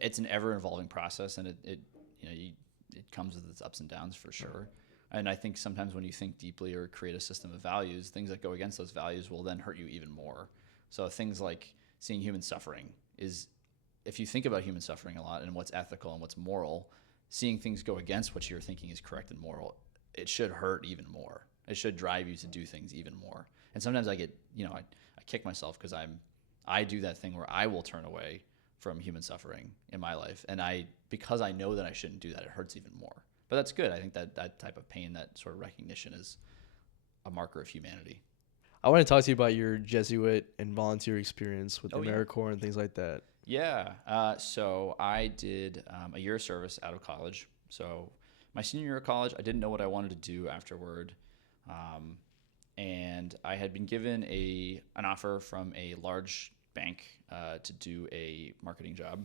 It's an ever evolving process, and it comes with its ups and downs for sure. And I think sometimes when you think deeply or create a system of values, things that go against those values will then hurt you even more. So things like seeing human suffering is, if you think about human suffering a lot and what's ethical and what's moral, seeing things go against what you're thinking is correct and moral, it should hurt even more. It should drive you to do things even more. And sometimes I get, I kick myself because I do that thing where I will turn away from human suffering in my life. And because I know that I shouldn't do that, it hurts even more. But that's good. I think that type of pain, that sort of recognition, is a marker of humanity. I want to talk to you about your Jesuit and volunteer experience with the Yeah. AmeriCorps and things like that. Yeah. So I did a year of service out of college. So my senior year of college, I didn't know what I wanted to do afterward. And I had been given an offer from a large bank to do a marketing job.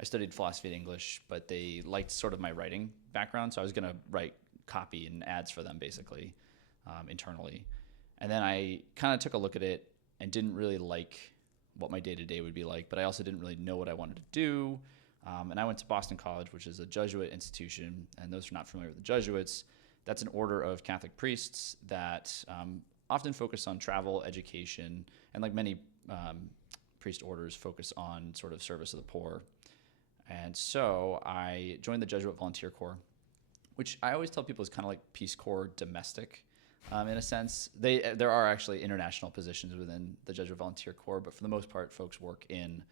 I studied philosophy and English, but they liked sort of my writing background, so I was going to write copy and ads for them basically internally. And then I kind of took a look at it and didn't really like what my day-to-day would be like, but I also didn't really know what I wanted to do. And I went to Boston College, which is a Jesuit institution, and those who are not familiar with the Jesuits, that's an order of Catholic priests that often focus on travel, education, and like many priest orders focus on sort of service of the poor. And so I joined the Jesuit Volunteer Corps, which I always tell people is kind of like Peace Corps domestic in a sense. There are actually international positions within the Jesuit Volunteer Corps, but for the most part, folks work in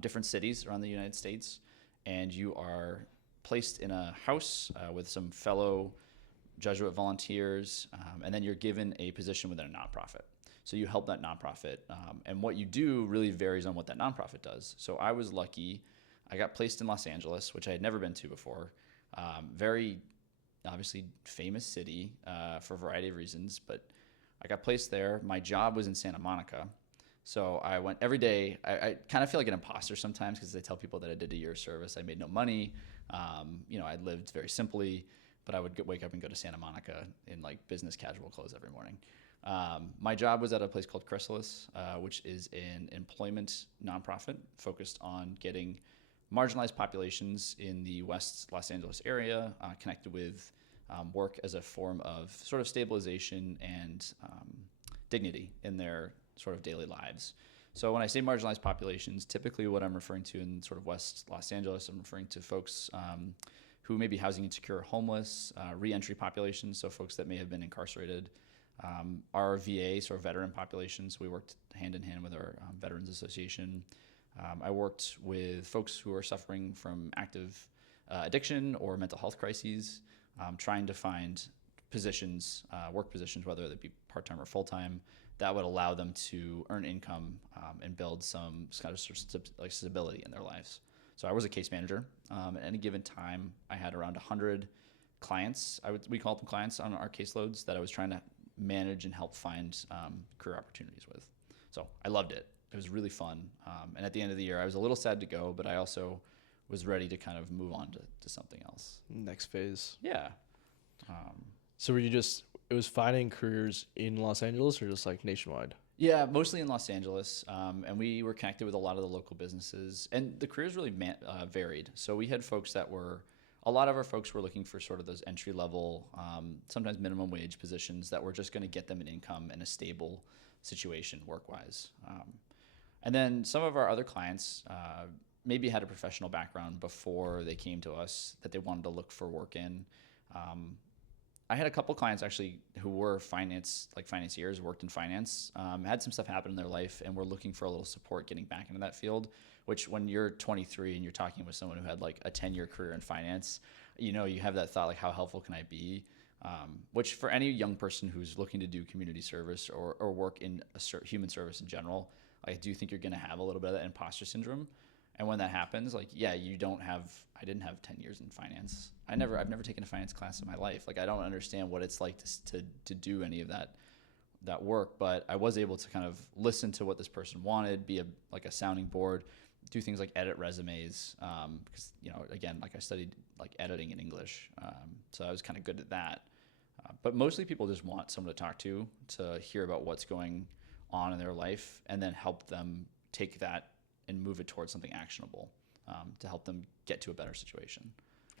different cities around the United States, and you are placed in a house with some fellow Jesuit volunteers, and then you're given a position within a nonprofit. So you help that nonprofit, and what you do really varies on what that nonprofit does. So I was lucky. I got placed in Los Angeles, which I had never been to before. Very obviously famous city for a variety of reasons, but I got placed there. My job was in Santa Monica. So I went every day. I kind of feel like an imposter sometimes because they tell people that I did a year of service. I made no money. I lived very simply, but I would wake up and go to Santa Monica in like business casual clothes every morning. My job was at a place called Chrysalis, which is an employment nonprofit focused on getting marginalized populations in the West Los Angeles area connected with work as a form of sort of stabilization and dignity in their sort of daily lives. So when I say marginalized populations, typically what I'm referring to in sort of West Los Angeles, I'm referring to folks who may be housing insecure, homeless, re-entry populations, so folks that may have been incarcerated. Our VA, sort of veteran populations, we worked hand in hand with our Veterans Association. I worked with folks who are suffering from active addiction or mental health crises, trying to find positions, work positions, whether they be part-time or full-time, that would allow them to earn income and build some kind of stability in their lives. So I was a case manager. At any given time, I had around 100 clients. We call them clients on our caseloads that I was trying to manage and help find career opportunities with. So I loved it. It was really fun. And at the end of the year, I was a little sad to go, but I also was ready to kind of move on to something else. Next phase. Yeah. So it was finding careers in Los Angeles or just like nationwide? Yeah, mostly in Los Angeles. And we were connected with a lot of the local businesses. And the careers really varied. So we had folks a lot of our folks were looking for sort of those entry level, sometimes minimum wage positions that were just going to get them an income and a stable situation work-wise. And then some of our other clients maybe had a professional background before they came to us that they wanted to look for work in. I had a couple clients actually who were financiers, worked in finance, had some stuff happen in their life, and were looking for a little support getting back into that field. Which, when you're 23 and you're talking with someone who had like a 10-year career in finance, you have that thought like, how helpful can I be? Which for any young person who's looking to do community service or work in human service in general, I do think you're going to have a little bit of that imposter syndrome. And when that happens, like, yeah, I didn't have 10 years in finance. I've never taken a finance class in my life. Like, I don't understand what it's like to do any of that work, but I was able to kind of listen to what this person wanted, be a sounding board, do things like edit resumes, because, again, like I studied like editing in English. So I was kind of good at that. But mostly people just want someone to talk to hear about what's going on in their life and then help them take that and move it towards something actionable. to help them get to a better situation.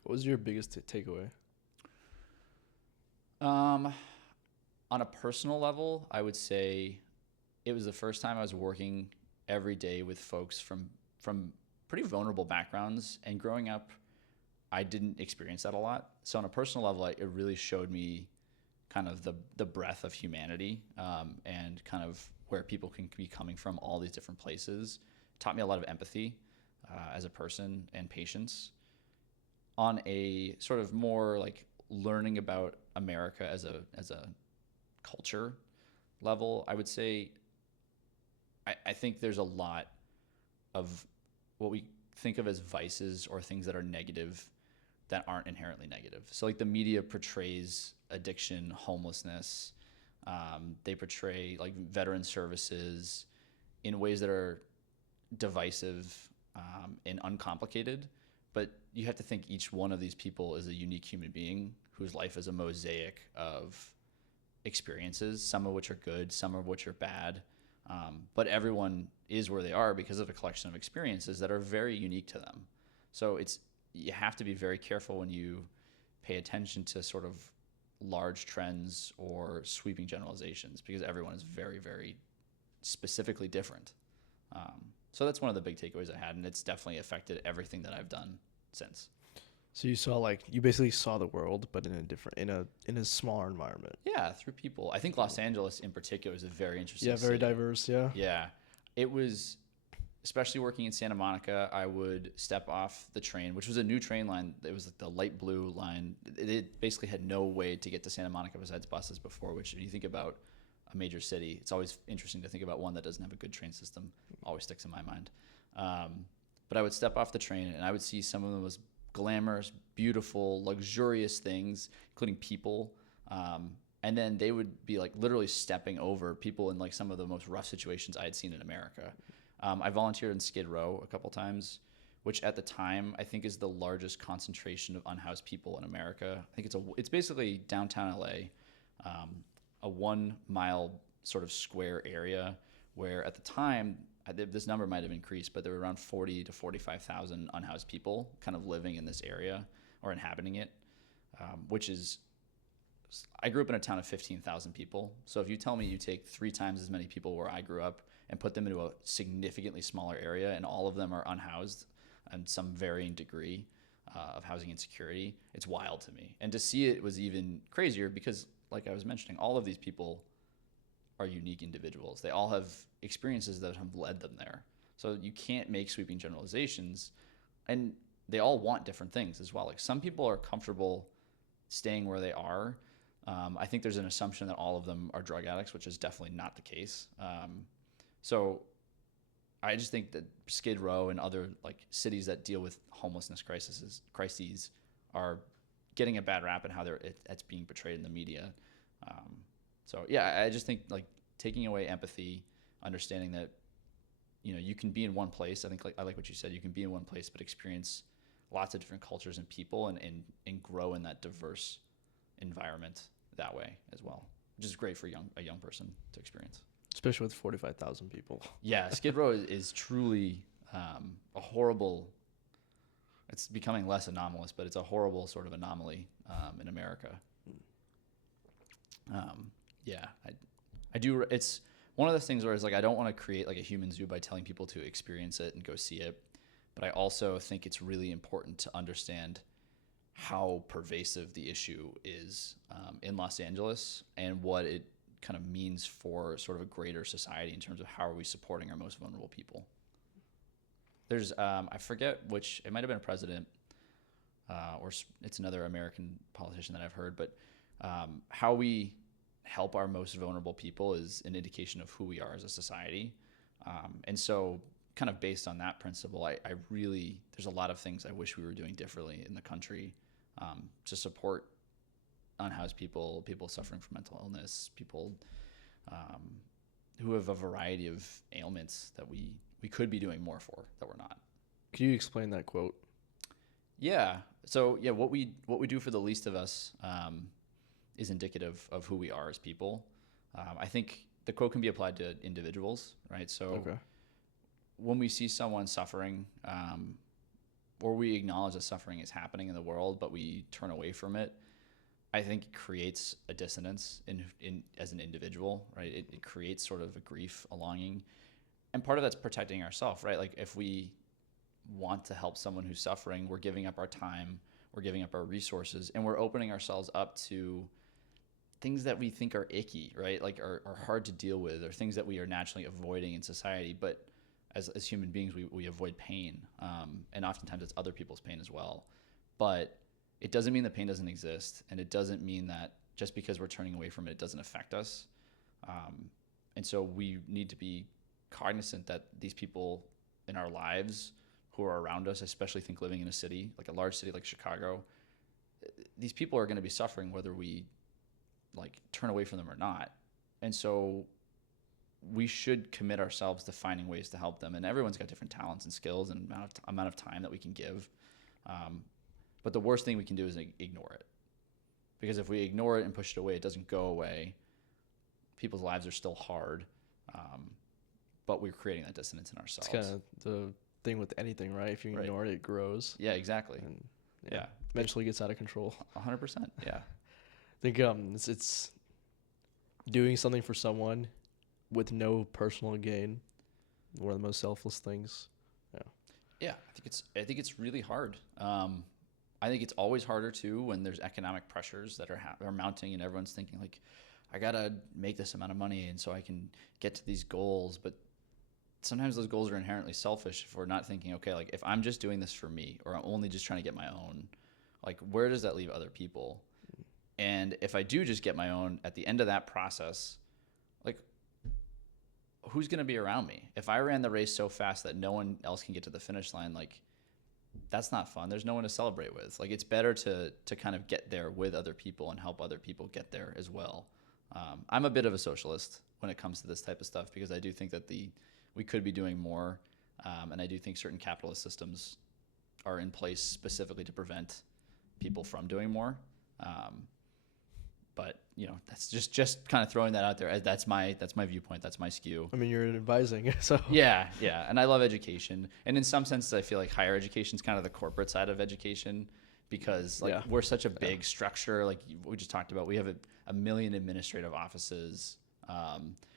What was your biggest takeaway? On a personal level, I would say it was the first time I was working every day with folks from pretty vulnerable backgrounds, and growing up, I didn't experience that a lot. So on a personal level, it really showed me kind of the breadth of humanity, and kind of where people can be coming from, all these different places. Taught me a lot of empathy as a person, and patience. On a sort of more like learning about America as a culture level, I would say I think there's a lot of what we think of as vices or things that are negative that aren't inherently negative. So like the media portrays addiction, homelessness. They portray like veteran services in ways that are divisive, and uncomplicated. But you have to think each one of these people is a unique human being whose life is a mosaic of experiences, some of which are good, some of which are bad. But everyone is where they are because of a collection of experiences that are very unique to them. So you have to be very careful when you pay attention to sort of large trends or sweeping generalizations, because everyone is very, very specifically different. So that's one of the big takeaways I had, and it's definitely affected everything that I've done since. So you basically saw the world, but in a smaller environment. Yeah, through people. I think Los Angeles in particular is a very interesting Yeah, very city. diverse. Yeah. Yeah, it was, especially working in Santa Monica. I would step off the train, which was a new train line. It was like the light blue line. It basically had no way to get to Santa Monica besides buses before, which, if you think about a major city, it's always interesting to think about one that doesn't have a good train system. Always sticks in my mind. But I would step off the train and I would see some of the most glamorous, beautiful, luxurious things, including people. And then they would be like literally stepping over people in like some of the most rough situations I had seen in America. I volunteered in Skid Row a couple times, which at the time I think is the largest concentration of unhoused people in America. I think it's basically downtown LA, a 1 mile sort of square area where at the time, this number might have increased, but there were around 40 to 45,000 unhoused people kind of living in this area or inhabiting it, which is, I grew up in a town of 15,000 people. So if you tell me you take 3 times as many people where I grew up and put them into a significantly smaller area, and all of them are unhoused in some varying degree of housing insecurity, it's wild to me. And to see it was even crazier because, like I was mentioning, all of these people are unique individuals. They all have experiences that have led them there. So you can't make sweeping generalizations, and they all want different things as well. Like some people are comfortable staying where they are. I think there's an assumption that all of them are drug addicts, which is definitely not the case. So I just think that Skid Row and other like cities that deal with homelessness crises are getting a bad rap in how it's being portrayed in the media. So yeah, I just think like taking away empathy, understanding that, you can be in one place. I think I like what you said. You can be in one place, but experience lots of different cultures and people, and grow in that diverse environment that way as well, which is great for a young person to experience. Especially with 45,000 people. Yeah, Skid Row is truly a horrible. It's becoming less anomalous, but it's a horrible sort of anomaly in America. Yeah, I do. It's one of those things where it's like I don't want to create like a human zoo by telling people to experience it and go see it, but I also think it's really important to understand how pervasive the issue is in Los Angeles and what it kind of means for sort of a greater society in terms of how are we supporting our most vulnerable people. There's I forget which, it might have been a president or it's another American politician that I've heard, but how we help our most vulnerable people is an indication of who we are as a society. And so kind of based on that principle, I really, there's a lot of things I wish we were doing differently in the country to support unhoused people, people suffering from mental illness, people who have a variety of ailments that we could be doing more for that we're not. Can you explain that quote? Yeah. So yeah, what we do for the least of us is indicative of who we are as people. I think the quote can be applied to individuals, right? So when we see someone suffering, or we acknowledge that suffering is happening in the world, but we turn away from it, I think it creates a dissonance in as an individual, right? It creates sort of a grief, a longing. And part of that's protecting ourselves, right? Like if we want to help someone who's suffering, we're giving up our time, we're giving up our resources, and we're opening ourselves up to things that we think are icky, right? Like are hard to deal with, or things that we are naturally avoiding in society. But as human beings, we avoid pain. And oftentimes it's other people's pain as well. But it doesn't mean the pain doesn't exist. And it doesn't mean that just because we're turning away from it, it doesn't affect us. And so we need to be cognizant that these people in our lives who are around us, especially think living in a city, like a large city like Chicago, these people are going to be suffering whether we like turn away from them or not. And so we should commit ourselves to finding ways to help them. And everyone's got different talents and skills and amount of time that we can give. But the worst thing we can do is ignore it. Because if we ignore it and push it away, it doesn't go away. People's lives are still hard. But we're creating that dissonance in ourselves. It's kind of the thing with anything, right? If you ignore it, it grows. Yeah, exactly. And yeah. Eventually gets out of control. 100%. Yeah. I think it's doing something for someone with no personal gain. One of the most selfless things. Yeah. Yeah, I think it's really hard. I think it's always harder too when there's economic pressures that are mounting, and everyone's thinking like, I gotta make this amount of money, and so I can get to these goals. But sometimes those goals are inherently selfish if we're not thinking, okay, like if I'm just doing this for me, or I'm only just trying to get my own, like where does that leave other people? And if I do just get my own, at the end of that process, like who's going to be around me? If I ran the race so fast that no one else can get to the finish line, like that's not fun. There's no one to celebrate with. Like it's better to kind of get there with other people and help other people get there as well. I'm a bit of a socialist when it comes to this type of stuff because I do think that we could be doing more. And I do think certain capitalist systems are in place specifically to prevent people from doing more. But that's just kind of throwing that out there. That's my viewpoint. That's my skew. I mean, you're advising, so yeah, and I love education. And in some senses, I feel like higher education is kind of the corporate side of education because we're such a big structure. Like we just talked about, we have a million administrative offices.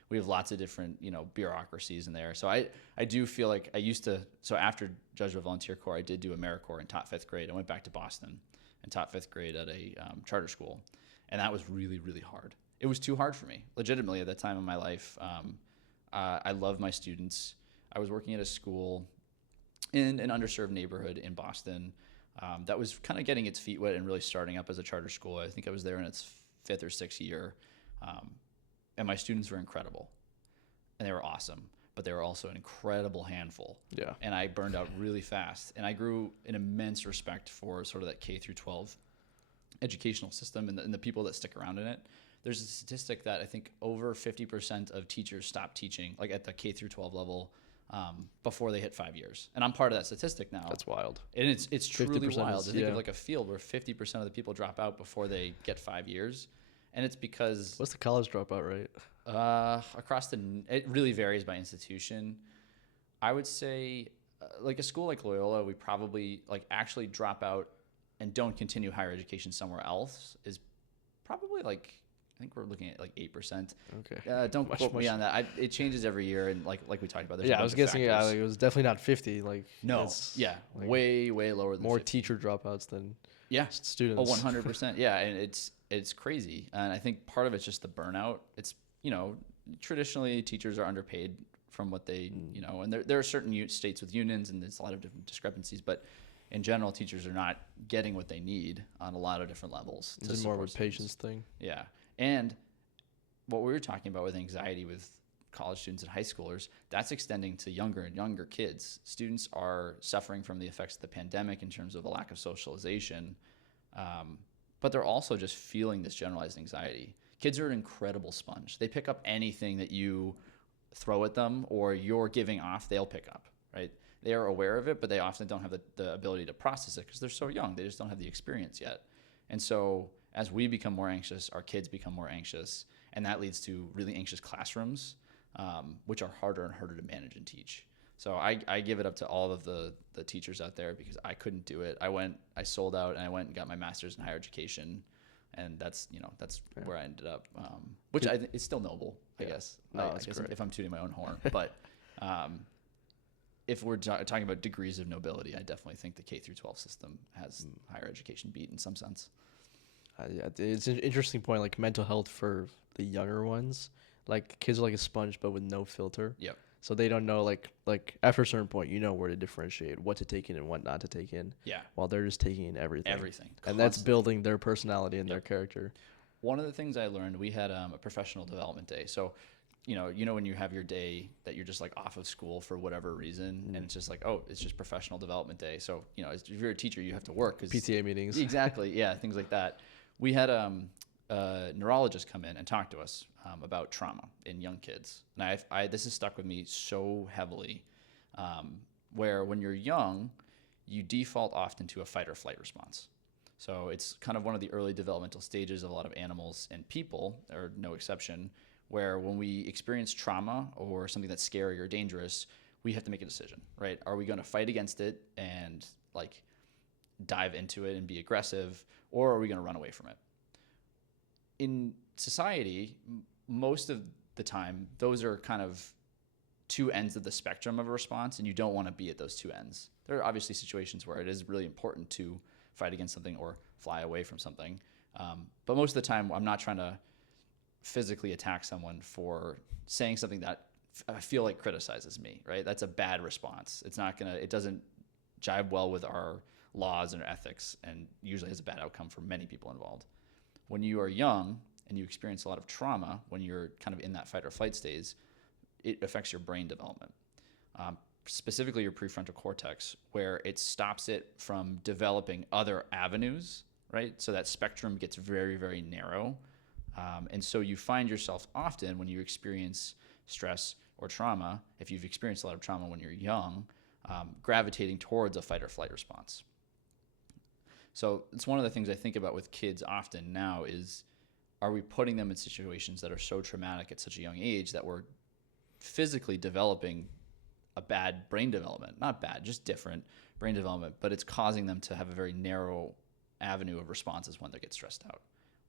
We have lots of different bureaucracies in there. So I do feel like I used to. So after Jesuit Volunteer Corps, I did do AmeriCorps and taught 5th grade. I went back to Boston and taught 5th grade at a charter school. And that was really, really hard. It was too hard for me, legitimately, at that time in my life. I love my students. I was working at a school in an underserved neighborhood in Boston that was kind of getting its feet wet and really starting up as a charter school. I think I was there in its 5th or 6th year. And my students were incredible. And they were awesome. But they were also an incredible handful. Yeah. And I burned out really fast. And I grew an immense respect for sort of that K through 12 educational system and the people that stick around in it. There's a statistic that I think over 50% of teachers stop teaching, like at the K through 12 level, before they hit 5 years. And I'm part of that statistic now. That's wild. And it's truly wild to think of like a field where 50% of the people drop out before they get 5 years. And it's because... What's the college dropout rate? It really varies by institution. I would say like a school like Loyola, we probably like actually drop out and don't continue higher education somewhere else is probably like, I think we're looking at like 8%. Okay. Don't quote me on that. It changes every year, and like we talked about. I was guessing. Yeah, like it was definitely not 50. Like no, like way lower than more 50. Teacher dropouts than students. Oh, 100%. Yeah, and it's crazy, and I think part of it's just the burnout. It's traditionally teachers are underpaid from what they and there are certain states with unions, and there's a lot of different discrepancies, but in general, teachers are not getting what they need on a lot of different levels. It's more of a patience thing. Yeah. And what we were talking about with anxiety with college students and high schoolers, that's extending to younger and younger kids. Students are suffering from the effects of the pandemic in terms of a lack of socialization, but they're also just feeling this generalized anxiety. Kids are an incredible sponge. They pick up anything that you throw at them or you're giving off, they'll pick up, right? They are aware of it, but they often don't have the ability to process it because they're so young. They just don't have the experience yet. And so as we become more anxious, our kids become more anxious, and that leads to really anxious classrooms, which are harder and harder to manage and teach. So I give it up to all of the teachers out there because I couldn't do it. I sold out and I went and got my master's in higher education, and that's where I ended up, which it's still noble, I guess. No, I guess if I'm tooting my own horn, but if we're talking about degrees of nobility, I definitely think the K through 12 system has higher education beat in some sense. Yeah, it's an interesting point, like mental health for the younger ones. Like kids are like a sponge, but with no filter. Yep. So they don't know like after a certain point, you know where to differentiate what to take in and what not to take in. Yeah. While they're just taking in everything. Everything. And that's building their personality and their character. One of the things I learned, we had a professional development day. So, you know when you have your day that you're just like off of school for whatever reason, and it's just like, oh, it's just professional development day. So, if you're a teacher, you have to work. PTA meetings. Exactly. Yeah, things like that. We had a neurologist come in and talk to us about trauma in young kids. And this has stuck with me so heavily, where when you're young, you default often to a fight or flight response. So it's kind of one of the early developmental stages of a lot of animals and people, are no exception, where when we experience trauma or something that's scary or dangerous, we have to make a decision, right? Are we going to fight against it and like dive into it and be aggressive, or are we going to run away from it? In society, most of the time, those are kind of two ends of the spectrum of a response, and you don't want to be at those two ends. There are obviously situations where it is really important to fight against something or fly away from something. But most of the time, I'm not trying to physically attack someone for saying something that I feel like criticizes me, right? That's a bad response. It doesn't jive well with our laws and our ethics, and usually has a bad outcome for many people involved. When you are young and you experience a lot of trauma, when you're kind of in that fight or flight stage, it affects your brain development, specifically your prefrontal cortex, where it stops it from developing other avenues, right? So that spectrum gets very, very narrow. And so you find yourself often when you experience stress or trauma, if you've experienced a lot of trauma when you're young, gravitating towards a fight or flight response. So it's one of the things I think about with kids often now is, are we putting them in situations that are so traumatic at such a young age that we're physically developing a bad brain development? Not bad, just different brain development, but it's causing them to have a very narrow avenue of responses when they get stressed out,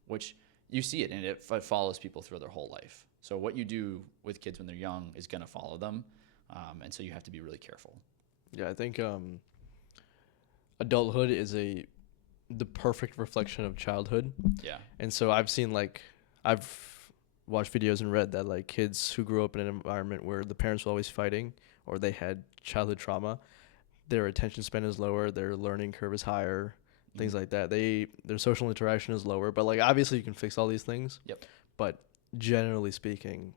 which you see it, and it follows people through their whole life. So what you do with kids when they're young is going to follow them, and so you have to be really careful. Yeah, I think adulthood is the perfect reflection of childhood. Yeah. And so I've watched videos and read that like kids who grew up in an environment where the parents were always fighting or they had childhood trauma, their attention span is lower, their learning curve is higher, things like that. Their social interaction is lower, but like obviously you can fix all these things. Yep. But generally speaking,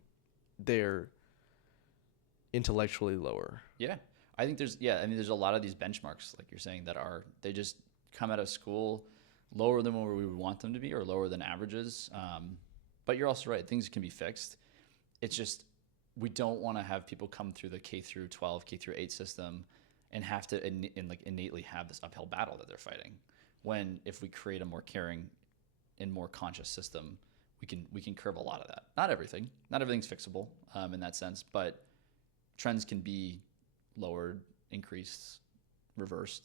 they're intellectually lower. Yeah. I think there's a lot of these benchmarks, like you're saying, they just come out of school lower than where we would want them to be, or lower than averages. But you're also right. Things can be fixed. It's just, we don't want to have people come through the K through 12, K through 8 system and have to innately have this uphill battle that they're fighting. When if we create a more caring and more conscious system, we can curb a lot of that. Not everything. Not everything's fixable in that sense, but trends can be lowered, increased, reversed.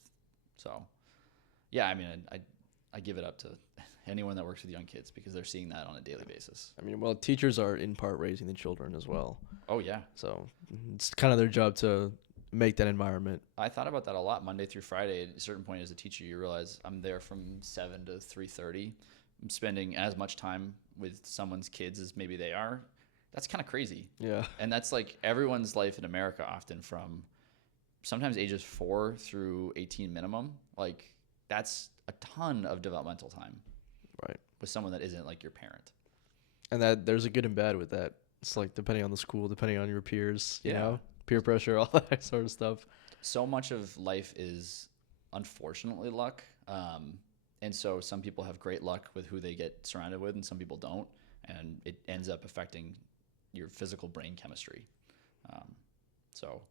So, yeah, I mean, I give it up to anyone that works with young kids because they're seeing that on a daily basis. I mean, well, teachers are in part raising the children as well. Oh, yeah. So it's kind of their job to make that environment. I thought about that a lot. Monday through Friday, at a certain point as a teacher, you realize I'm there from 7 to 3:30. I'm spending as much time with someone's kids as maybe they are. That's kind of crazy. Yeah. And that's like everyone's life in America, often from sometimes ages 4 through 18 minimum. Like, that's a ton of developmental time. Right. With someone that isn't like your parent. And that there's a good and bad with that. It's like depending on the school, depending on your peers, you know, peer pressure, all that sort of stuff. So much of life is unfortunately luck. And so some people have great luck with who they get surrounded with and some people don't. And it ends up affecting your physical brain chemistry. So,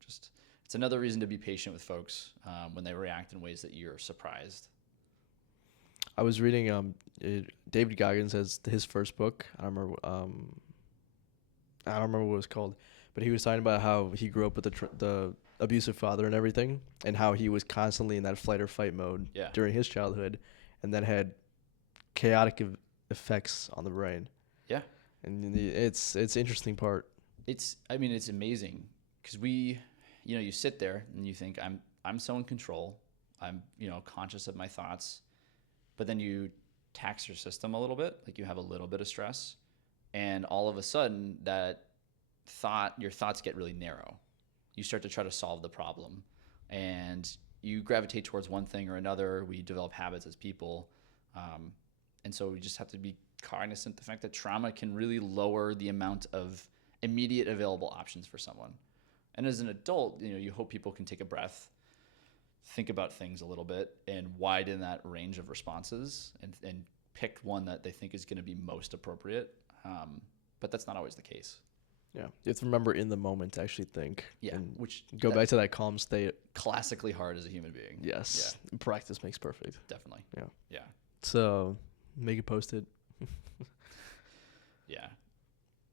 just it's another reason to be patient with folks when they react in ways that you're surprised. I was reading David Goggins has his first book. I don't remember what it was called, but he was talking about how he grew up with the abusive father and everything, and how he was constantly in that flight or fight mode Yeah. during his childhood, and that had chaotic effects on the brain. Yeah. And it's interesting part. It's amazing because you sit there and you think I'm so in control. I'm, conscious of my thoughts, but then you tax your system a little bit, like you have a little bit of stress, and all of a sudden your thoughts get really narrow. You start to try to solve the problem, and you gravitate towards one thing or another. We develop habits as people, and so we just have to be cognizant of the fact that trauma can really lower the amount of immediate available options for someone. And as an adult, you hope people can take a breath, think about things a little bit, and widen that range of responses, and pick one that they think is going to be most appropriate. But that's not always the case. Yeah, you have to remember in the moment to actually think. Yeah, and which go back to that calm state. Classically hard as a human being. Yes, Yeah. Practice makes perfect. Definitely. Yeah. Yeah. So make it post-it. Yeah.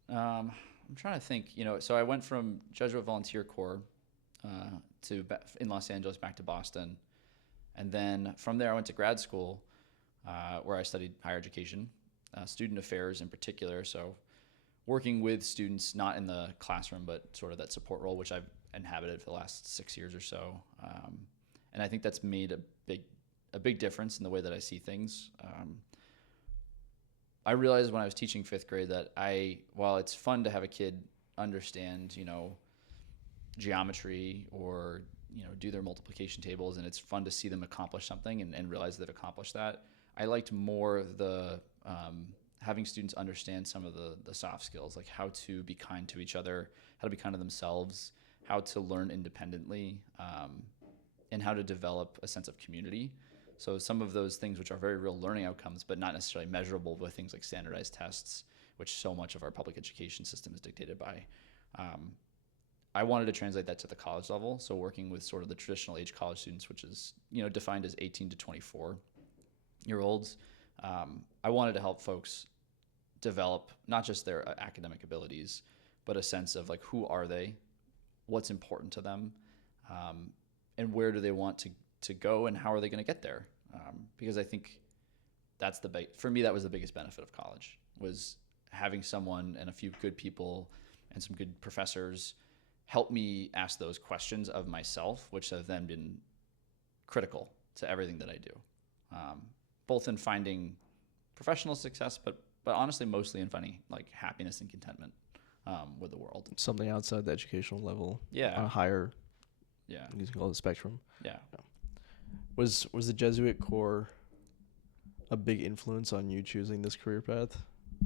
I'm trying to think. So I went from Jesuit Volunteer Corps in Los Angeles back to Boston, and then from there I went to grad school, where I studied higher education, student affairs in particular. So working with students, not in the classroom, but sort of that support role, which I've inhabited for the last 6 years or so. And I think that's made a big difference in the way that I see things. I realized when I was teaching 5th grade that while it's fun to have a kid understand, geometry or, do their multiplication tables, and it's fun to see them accomplish something and realize they've accomplished that, I liked more the having students understand some of the soft skills, like how to be kind to each other, how to be kind to themselves, how to learn independently, and how to develop a sense of community. So some of those things which are very real learning outcomes, but not necessarily measurable with things like standardized tests, which so much of our public education system is dictated by. I wanted to translate that to the college level. So working with sort of the traditional age college students, which is, defined as 18 to 24-year-olds. I wanted to help folks develop not just their academic abilities, but a sense of like, who are they, what's important to them, and where do they want to go, and how are they going to get there? Because I think for me, that was the biggest benefit of college, was having someone and a few good people and some good professors help me ask those questions of myself, which have then been critical to everything that I do, both in finding professional success, but honestly, mostly in finding like happiness and contentment with the world. Something outside the educational level. Yeah. On a higher. Yeah. You can call it the spectrum. Yeah. Was the Jesuit Corps a big influence on you choosing this career path?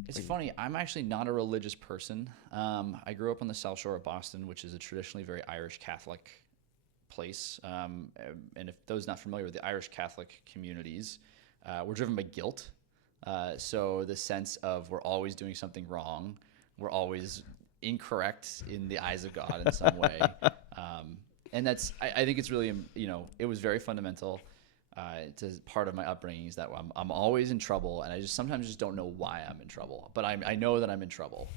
It's funny. I'm actually not a religious person. I grew up on the South Shore of Boston, which is a traditionally very Irish Catholic place. And if those not familiar with the Irish Catholic communities, we're driven by guilt. So the sense of we're always doing something wrong, we're always incorrect in the eyes of God in some way. And I think it's really, it was very fundamental to part of my upbringing, is that I'm always in trouble, and I sometimes just don't know why I'm in trouble, but I know that I'm in trouble.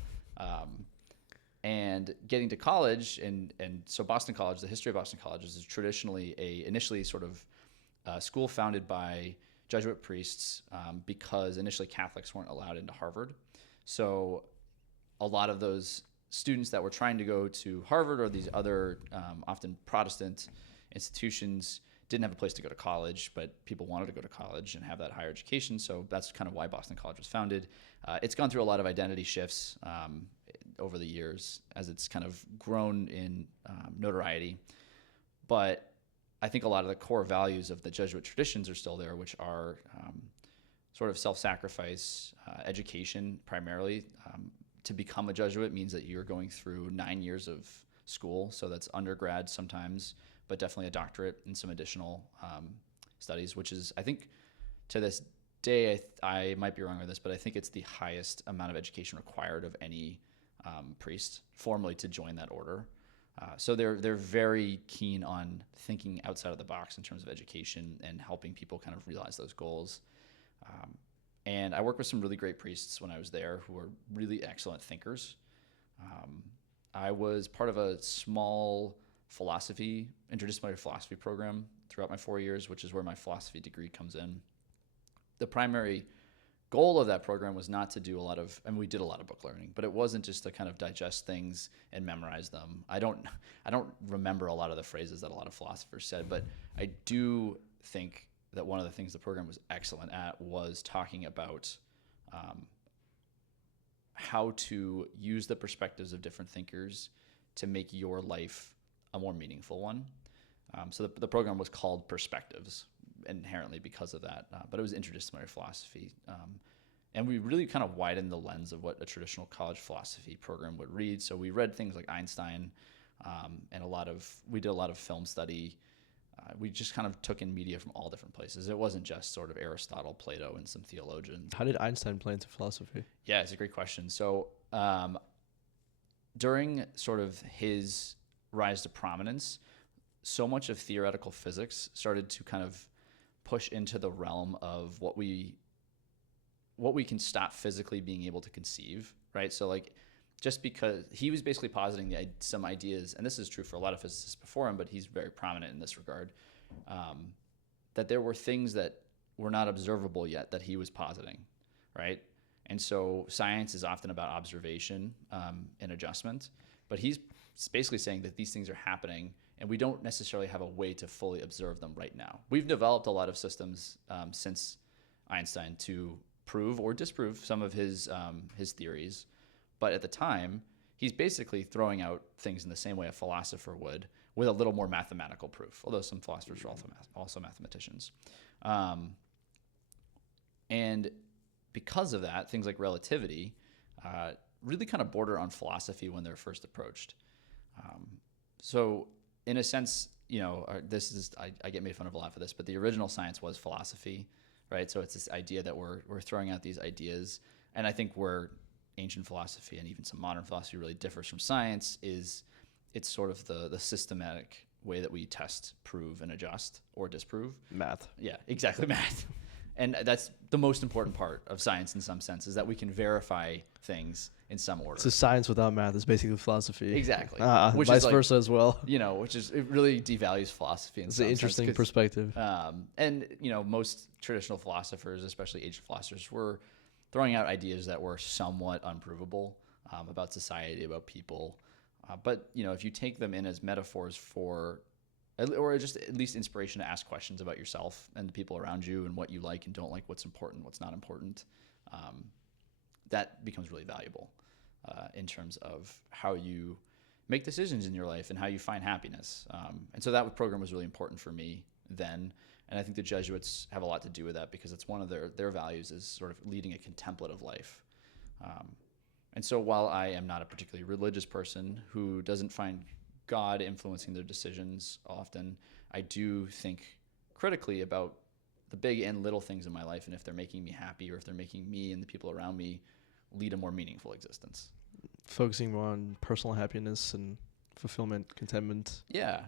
And getting to college, and so Boston College, the history of Boston College is traditionally initially sort of school founded by Jesuit priests, because initially Catholics weren't allowed into Harvard. So a lot of those students that were trying to go to Harvard or these other often Protestant institutions didn't have a place to go to college, but people wanted to go to college and have that higher education. So that's kind of why Boston College was founded. It's gone through a lot of identity shifts over the years as it's kind of grown in notoriety. But I think a lot of the core values of the Jesuit traditions are still there, which are sort of self-sacrifice, education primarily. To become a Jesuit means that you're going through 9 years of school. So that's undergrad sometimes, but definitely a doctorate and some additional studies, which is, I think, to this day, I might be wrong with this, but I think it's the highest amount of education required of any priest formally to join that order. So they're very keen on thinking outside of the box in terms of education and helping people kind of realize those goals. And I worked with some really great priests when I was there who were really excellent thinkers. I was part of a small interdisciplinary philosophy program throughout my 4 years, which is where my philosophy degree comes in. The primary goal of that program was not to do we did a lot of book learning, but it wasn't just to kind of digest things and memorize them. I don't remember a lot of the phrases that a lot of philosophers said, but I do think that one of the things the program was excellent at was talking about how to use the perspectives of different thinkers to make your life a more meaningful one. So the program was called Perspectives inherently because of that, but it was interdisciplinary philosophy. And we really kind of widened the lens of what a traditional college philosophy program would read. So we read things like Einstein, and we did a lot of film study. We just kind of took in media from all different places. It wasn't just sort of Aristotle, Plato, and some theologians. How did Einstein play into philosophy? Yeah, it's a great question. So during sort of his rise to prominence, so much of theoretical physics started to kind of push into the realm of what we can stop physically being able to conceive, right? So like, just because he was basically positing some ideas, and this is true for a lot of physicists before him, but he's very prominent in this regard, that there were things that were not observable yet that he was positing, right? And so science is often about observation and adjustment, but he's basically saying that these things are happening and we don't necessarily have a way to fully observe them right now. We've developed a lot of systems since Einstein to prove or disprove some of his theories. But at the time, he's basically throwing out things in the same way a philosopher would, with a little more mathematical proof, although some philosophers are also mathematicians. And because of that, things like relativity really kind of border on philosophy when they're first approached. So in a sense, I get made fun of a lot for this, but the original science was philosophy, right? So it's this idea that we're throwing out these ideas, and I think where ancient philosophy and even some modern philosophy really differs from science is it's sort of the systematic way that we test, prove, and adjust or disprove. Math. Yeah, exactly, math. And that's the most important part of science in some sense, is that we can verify things in some order. So science without math is basically philosophy. Exactly. Which vice versa as well. It really devalues philosophy. It's an interesting perspective. And most traditional philosophers, especially ancient philosophers, were throwing out ideas that were somewhat unprovable about society, about people. But if you take them in as metaphors for, or just at least inspiration to ask questions about yourself and the people around you and what you like and don't like, what's important, what's not important, that becomes really valuable in terms of how you make decisions in your life and how you find happiness. And so that program was really important for me then. And I think the Jesuits have a lot to do with that because it's one of their values is sort of leading a contemplative life. And so while I am not a particularly religious person who doesn't find God influencing their decisions often, I do think critically about the big and little things in my life and if they're making me happy or if they're making me and the people around me lead a more meaningful existence. Focusing more on personal happiness and fulfillment, contentment. Yeah.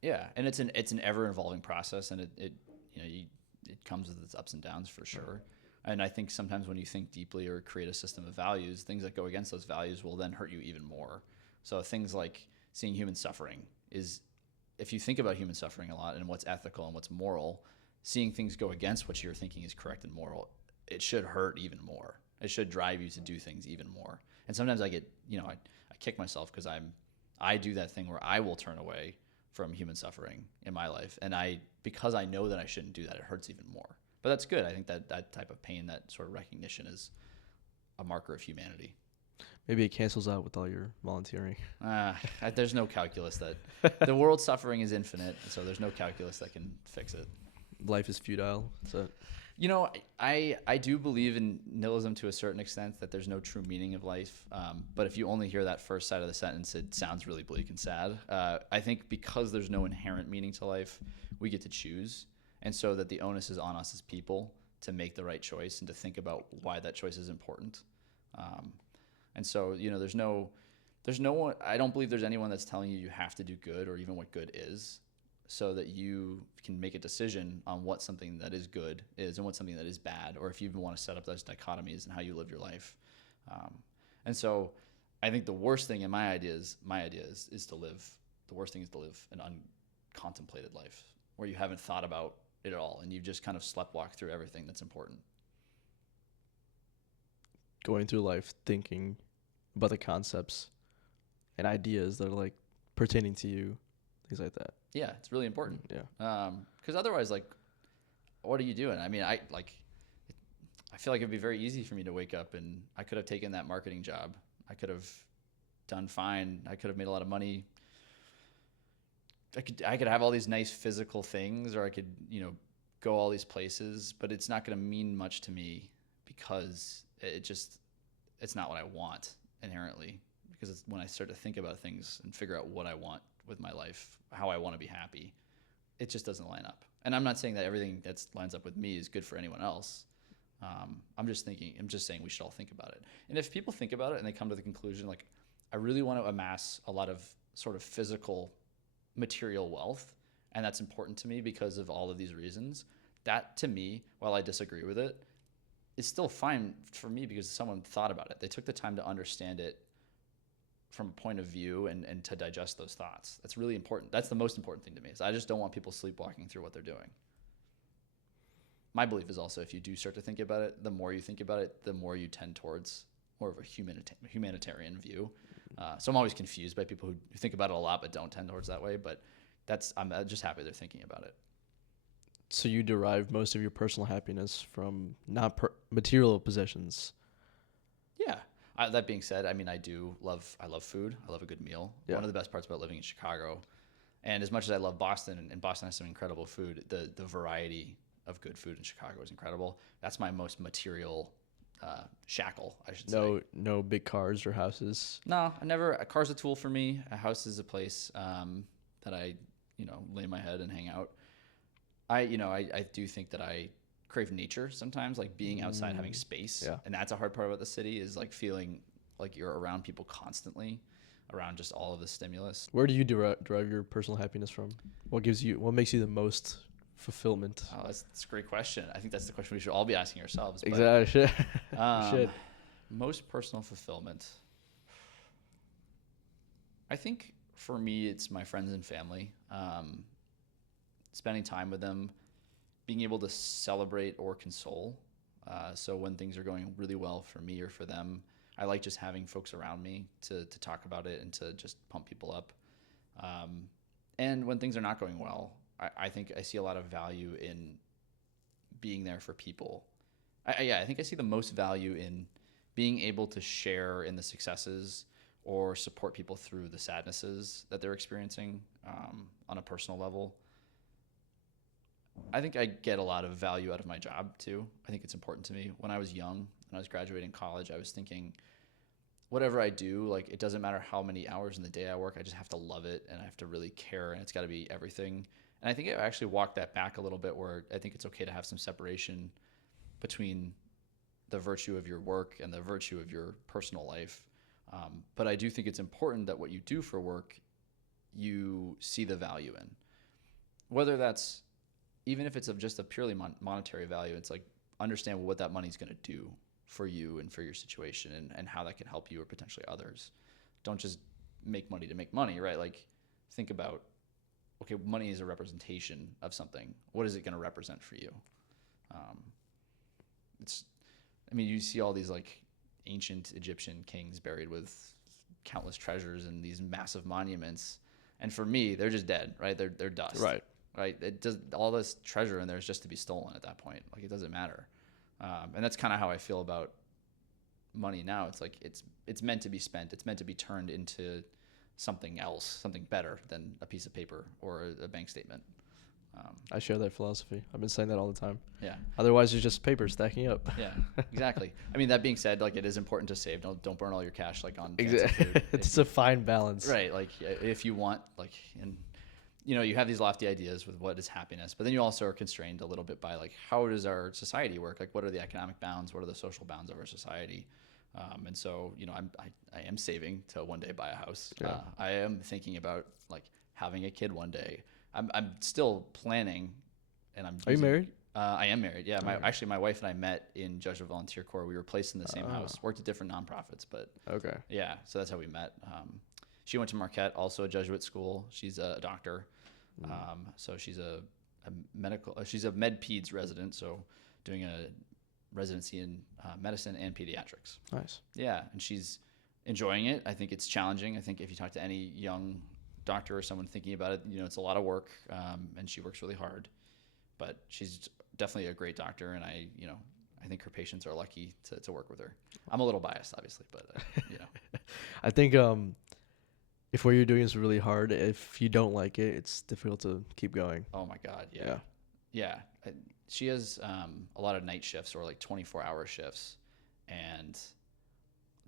Yeah, and it's an ever evolving process, and it comes with its ups and downs for sure. And I think sometimes when you think deeply or create a system of values, things that go against those values will then hurt you even more. So things like seeing human suffering is, if you think about human suffering a lot and what's ethical and what's moral, seeing things go against what you're thinking is correct and moral, it should hurt even more. It should drive you to do things even more. And sometimes I get, I kick myself because I do that thing where I will turn away from human suffering in my life. And because I know that I shouldn't do that, it hurts even more. But that's good. I think that type of pain, that sort of recognition is a marker of humanity. Maybe it cancels out with all your volunteering. There's no calculus that the world's suffering is infinite. So there's no calculus that can fix it. Life is futile. So, I do believe in nihilism to a certain extent, that there's no true meaning of life. But if you only hear that first side of the sentence, it sounds really bleak and sad. I think because there's no inherent meaning to life, we get to choose. And so that the onus is on us as people to make the right choice and to think about why that choice is important. And so, there's no one, I don't believe there's anyone that's telling you have to do good or even what good is, so that you can make a decision on what something that is good is and what something that is bad, or if you even want to set up those dichotomies in how you live your life. And so I think the worst thing in my idea is to live. The worst thing is to live an uncontemplated life where you haven't thought about it at all and you've just kind of sleptwalked through everything that's important. Going through life thinking about the concepts and ideas that are like pertaining to you, things like that. Yeah, it's really important. Yeah. Because otherwise, like, what are you doing? I mean, I feel like it'd be very easy for me to wake up and I could have taken that marketing job. I could have done fine. I could have made a lot of money. I could have all these nice physical things, or I could, go all these places, but it's not going to mean much to me because it's not what I want inherently. Because it's when I start to think about things and figure out what I want with my life, how I want to be happy, it just doesn't line up. And I'm not saying that everything that lines up with me is good for anyone else. I'm just saying we should all think about it. And if people think about it and they come to the conclusion, like, I really want to amass a lot of sort of physical material wealth, and that's important to me because of all of these reasons, that to me, while I disagree with it, is still fine for me because someone thought about it. They took the time to understand it from a point of view and to digest those thoughts. That's really important. That's the most important thing to me. Is I just don't want people sleepwalking through what they're doing. My belief is also if you do start to think about it, the more you think about it, the more you tend towards more of a humanitarian view. So I'm always confused by people who think about it a lot but don't tend towards that way. But I'm just happy they're thinking about it. So you derive most of your personal happiness from not material possessions. Yeah. That being said, I mean, I love food. I love a good meal. Yeah. One of the best parts about living in Chicago, and as much as I love Boston, and Boston has some incredible food, the variety of good food in Chicago is incredible. That's my most material shackle, I should say. No big cars or houses? No, a car's a tool for me. A house is a place that I, lay my head and hang out. I do think that I crave nature sometimes, like being outside, having space. Yeah. And that's a hard part about the city is like feeling like you're around people constantly, around just all of the stimulus. Where do you derive your personal happiness from? What makes you the most fulfillment? Oh, that's a great question. I think that's the question we should all be asking ourselves. Exactly. Should. Most personal fulfillment. I think for me, it's my friends and family. Spending time with them, being able to celebrate or console. So when things are going really well for me or for them, I like just having folks around me to talk about it and to just pump people up. And when things are not going well, I think I see a lot of value in being there for people. I think I see the most value in being able to share in the successes or support people through the sadnesses that they're experiencing on a personal level. I think I get a lot of value out of my job too. I think it's important to me. When I was young, when I was graduating college, I was thinking, whatever I do, like it doesn't matter how many hours in the day I work, I just have to love it and I have to really care and it's got to be everything. And I think I actually walked that back a little bit where I think it's okay to have some separation between the virtue of your work and the virtue of your personal life. But I do think it's important that what you do for work, you see the value in. Whether that's, even if it's of just a purely monetary value, it's like understand what that money's going to do for you and for your situation and how that can help you or potentially others. Don't just make money to make money, right? Like think about, okay, money is a representation of something. What is it going to represent for you? You see all these like ancient Egyptian kings buried with countless treasures and these massive monuments. And for me, they're just dead, right? They're dust. Right. It does all this treasure in there is just to be stolen at that point. Like it doesn't matter. And that's kind of how I feel about money now. It's like it's meant to be spent. It's meant to be turned into something else, something better than a piece of paper or a bank statement. I share that philosophy. I've been saying that all the time. Yeah. Otherwise, it's just paper stacking up. Yeah, exactly. I mean, that being said, like it is important to save. Don't burn all your cash like on fancy food. It's a fine balance. Right. Like if you want, like, and you have these lofty ideas with what is happiness, but then you also are constrained a little bit by like how does our society work? Like what are the economic bounds? What are the social bounds of our society? And so I am saving to one day buy a house. Yeah. I am thinking about like having a kid one day. I'm still planning, and Are you married? I am married. Yeah, Okay. actually my wife and I met in Jesuit Volunteer Corps. We were placed in the same house, worked at different nonprofits, but Okay. yeah, so that's how we met. She went to Marquette, also a Jesuit school. She's a doctor, so she's a medical. She's a med peds resident, so doing a residency in medicine and pediatrics. Nice. Yeah, and she's enjoying it. I think it's challenging. I think if you talk to any young doctor or someone thinking about it, it's a lot of work, and she works really hard. But she's definitely a great doctor, and I think her patients are lucky to work with her. I'm a little biased, obviously, but I think if what you're doing is really hard, if you don't like it, it's difficult to keep going. Oh my God, yeah. She has a lot of night shifts or like 24-hour shifts, and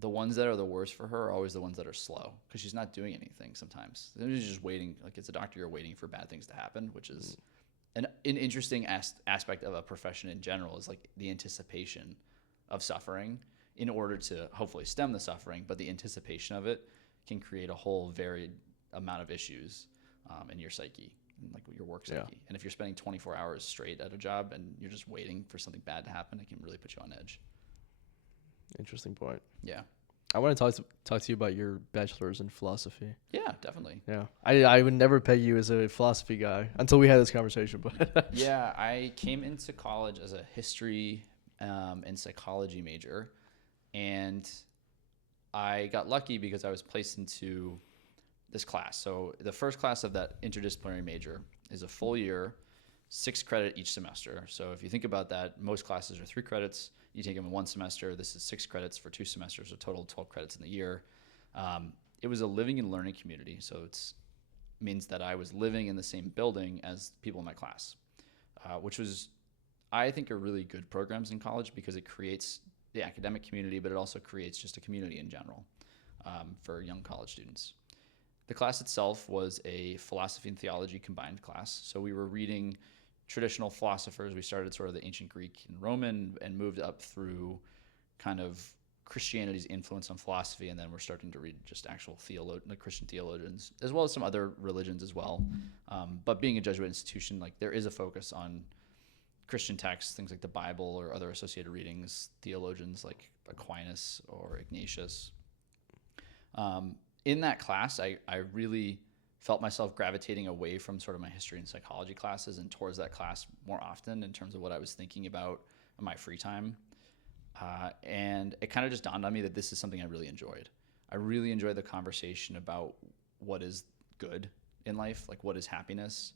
the ones that are the worst for her are always the ones that are slow because she's not doing anything sometimes. She's just waiting. Like, as a doctor, you're waiting for bad things to happen, which is an interesting aspect of a profession in general, is like the anticipation of suffering in order to hopefully stem the suffering, but the anticipation of it can create a whole varied amount of issues in your psyche, like your work psyche. Yeah. And if you're spending 24 hours straight at a job and you're just waiting for something bad to happen, it can really put you on edge. Interesting point. Yeah. I want to talk to you about your bachelor's in philosophy. Yeah, definitely. Yeah. I would never peg you as a philosophy guy until we had this conversation. But yeah, I came into college as a history and psychology major, and I got lucky because I was placed into this class. So the first class of that interdisciplinary major is a full year, 6 credit each semester. So if you think about that, most classes are 3 credits. You take them in one semester. This is 6 credits for 2 semesters, a total of 12 credits in the year. It was a living and learning community. So it means that I was living in the same building as people in my class, which was, I think, are really good programs in college because it creates the academic community, but it also creates just a community in general for young college students. The class itself was a philosophy and theology combined class. So we were reading traditional philosophers. We started sort of the ancient Greek and Roman and moved up through kind of Christianity's influence on philosophy, and then we're starting to read just actual Christian theologians, as well as some other religions as well. But being a Jesuit institution, like, there is a focus on Christian texts, things like the Bible or other associated readings, theologians like Aquinas or Ignatius. In that class, I really felt myself gravitating away from sort of my history and psychology classes and towards that class more often in terms of what I was thinking about in my free time. And it kind of just dawned on me that this is something I really enjoyed. I really enjoyed the conversation about what is good in life, like what is happiness.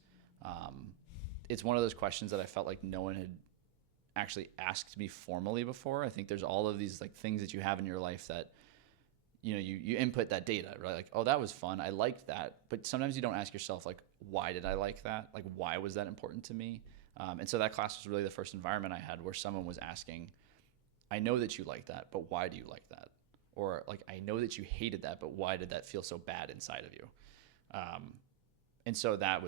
It's one of those questions that I felt like no one had actually asked me formally before. I think there's all of these like things that you have in your life that, you input that data, right? Like, oh, that was fun. I liked that. But sometimes you don't ask yourself, like, why did I like that? Like, why was that important to me? And so that class was really the first environment I had where someone was asking, I know that you like that, but why do you like that? Or like, I know that you hated that, but why did that feel so bad inside of you? And so that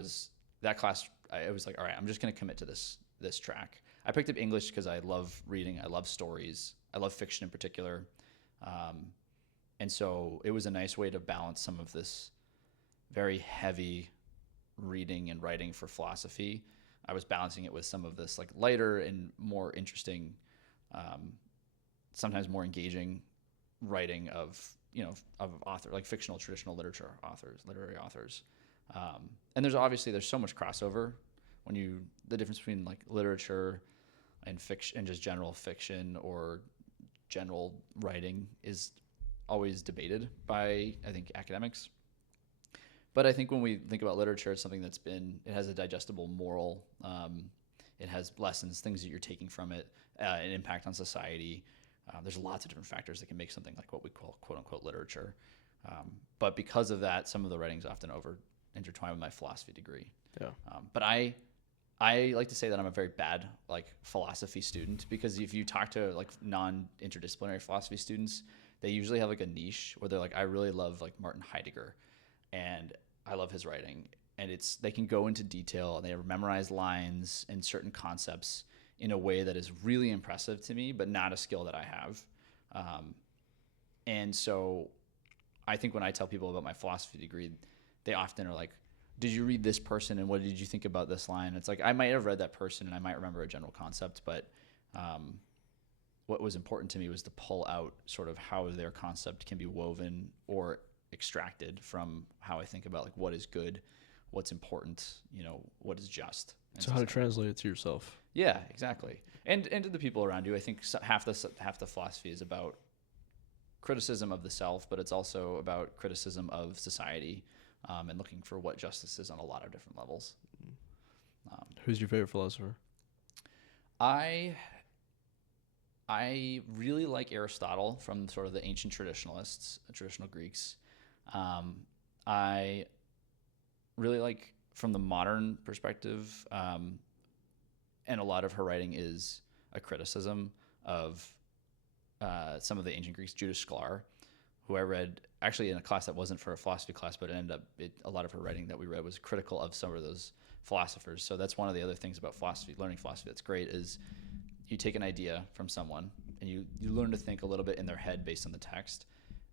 class, I was like, all right, I'm just going to commit to this track. I picked up English because I love reading. I love stories. I love fiction in particular. And so it was a nice way to balance some of this very heavy reading and writing for philosophy. I was balancing it with some of this like lighter and more interesting, sometimes more engaging writing of author, like fictional traditional literary authors. And there's so much crossover the difference between like literature and fiction and just general fiction or general writing is always debated by, I think, academics. But I think when we think about literature, it's something it has a digestible moral, it has lessons, things that you're taking from it, an impact on society. There's lots of different factors that can make something like what we call quote unquote literature. But because of that, some of the writings often intertwine with my philosophy degree. Yeah. But I like to say that I'm a very bad like philosophy student, because if you talk to like non-interdisciplinary philosophy students, they usually have like a niche where they're like, I really love like Martin Heidegger and I love his writing, and they can go into detail and they memorize lines and certain concepts in a way that is really impressive to me, but not a skill that I have. And so I think when I tell people about my philosophy degree, they often are like, did you read this person and what did you think about this line? It's like I might have read that person and I might remember a general concept, but what was important to me was to pull out sort of how their concept can be woven or extracted from how I think about like what is good, what's important, what is just. So how to translate it to yourself. Yeah, exactly. And to the people around you. I think half the philosophy is about criticism of the self, but it's also about criticism of society, and looking for what justice is on a lot of different levels. Who's your favorite philosopher? I really like Aristotle from sort of the ancient traditionalists, traditional Greeks. I really like from the modern perspective, and a lot of her writing is a criticism of some of the ancient Greeks, Judith Sklar, who I read actually in a class that wasn't for a philosophy class, but it ended up a lot of her writing that we read was critical of some of those philosophers. So that's one of the other things about philosophy, learning philosophy that's great, is you take an idea from someone and you learn to think a little bit in their head based on the text,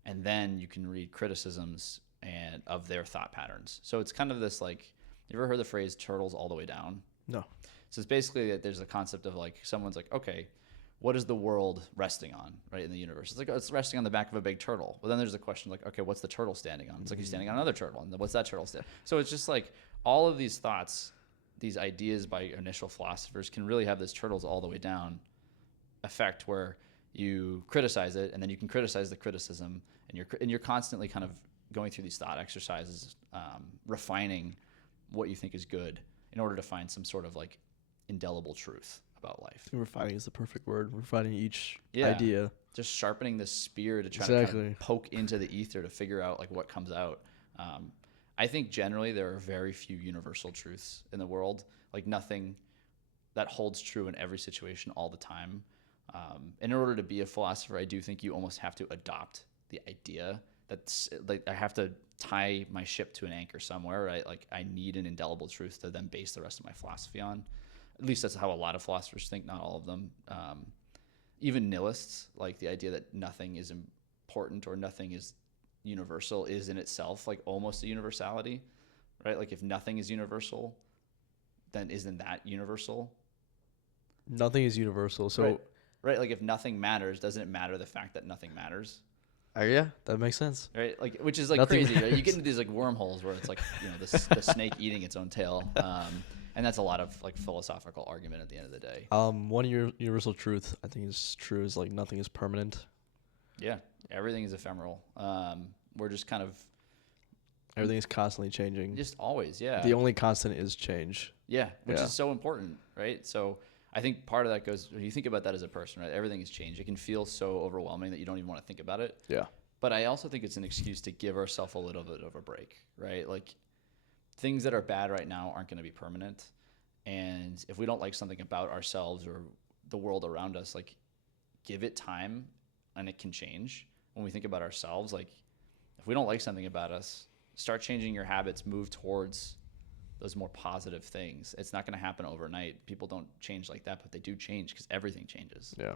and then you can read criticisms and of their thought patterns. So it's kind of this like, you ever heard the phrase turtles all the way down? No. So it's basically that there's a concept of like, someone's like, okay, what is the world resting on, right, in the universe? It's like, oh, it's resting on the back of a big turtle. Well, then there's the question like, okay, what's the turtle standing on? It's like he's standing on another turtle, and then what's that turtle standing? So it's just like all of these thoughts, these ideas by initial philosophers can really have this turtles all the way down effect where you criticize it, and then you can criticize the criticism, and you're constantly kind of going through these thought exercises, refining what you think is good in order to find some sort of like indelible truth about life. Refining is the perfect word. Refining each idea. Just sharpening the spear to try to kind of poke into the ether to figure out like what comes out. I think generally there are very few universal truths in the world, like nothing that holds true in every situation all the time. In order to be a philosopher, I do think you almost have to adopt the idea that's like I have to tie my ship to an anchor somewhere, right? Like I need an indelible truth to then base the rest of my philosophy on. At least that's how a lot of philosophers think, not all of them. Even nihilists, like the idea that nothing is important or nothing is universal is in itself like almost a universality, right? Like if nothing is universal, then isn't that universal? Nothing is universal. So right? Like if nothing matters, doesn't it matter the fact that nothing matters? Yeah, that makes sense. Right? Like, which is like Nothing crazy. Right? You get into these like wormholes where it's like, the snake eating its own tail. And that's a lot of like philosophical argument at the end of the day. One universal truth I think is true is like nothing is permanent. Yeah. Everything is ephemeral. We're just kind of, everything is constantly changing. just always. Yeah. The only constant is change. Yeah. Which is so important. Right. So I think part of that goes, when you think about that as a person, right? Everything is change. It can feel so overwhelming that you don't even want to think about it. Yeah. But I also think it's an excuse to give ourselves a little bit of a break, right? Like things that are bad right now aren't going to be permanent. And if we don't like something about ourselves or the world around us, like give it time and it can change. When we think about ourselves, like if we don't like something about us, start changing your habits, move towards those more positive things. It's not going to happen overnight. People don't change like that, but they do change because everything changes. Yeah.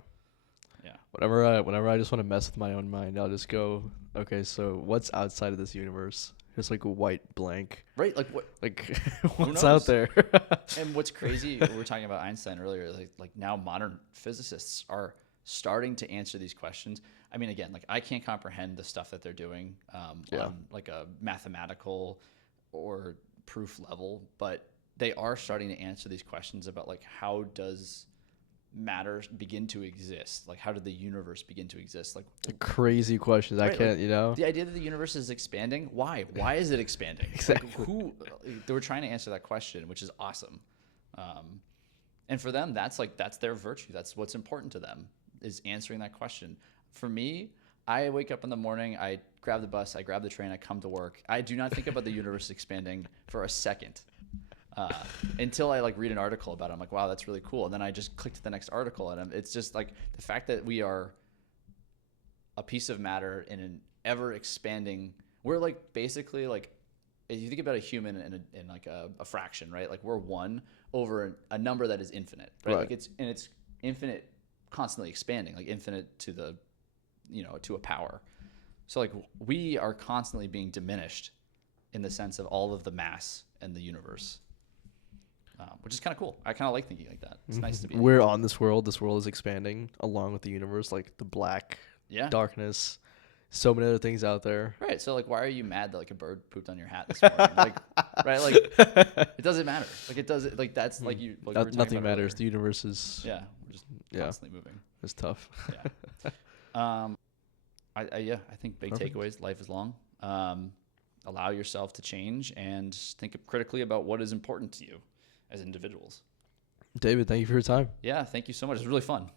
Yeah. Whenever I just want to mess with my own mind, I'll just go, okay, so what's outside of this universe? Just like a white blank. Right. Like what? Like what's out there? And what's crazy, we were talking about Einstein earlier, like now modern physicists are starting to answer these questions. I mean, again, like I can't comprehend the stuff that they're doing on like a mathematical or proof level, but they are starting to answer these questions about like how does matter begin to exist? Like how did the universe begin to exist? Like crazy questions. Right, I can't, like, the idea that the universe is expanding. Why is it expanding? Exactly. Like, they were trying to answer that question, which is awesome. And for them, that's their virtue. That's what's important to them, is answering that question. For me, I wake up in the morning, I grab the bus, I grab the train, I come to work. I do not think about the universe expanding for a second. Until I like read an article about it. I'm like, wow, that's really cool. And then I just click to the next article, and it's just like the fact that we are a piece of matter in an ever expanding. We're like basically like, if you think about a human in like a fraction, right? Like we're one over a number that is infinite, right? Like it's infinite, constantly expanding, like infinite to the, to a power. So like we are constantly being diminished in the sense of all of the mass and the universe, which is kind of cool. I kind of like thinking like that. It's nice to be. We're on this world. This world is expanding along with the universe, like the black Yeah. darkness. So many other things out there. Right. So like, why are you mad that like a bird pooped on your hat this morning? Like, right? Like, it doesn't matter. Like, it doesn't. Like, that's like you. Like we were talking Nothing about matters. earlier. The universe is Yeah. We're just constantly moving. It's tough. Yeah. I think big Perfect. takeaways. Life is long. Allow yourself to change and think critically about what is important to you as individuals. David, thank you for your time. Yeah. Thank you so much. It was really fun.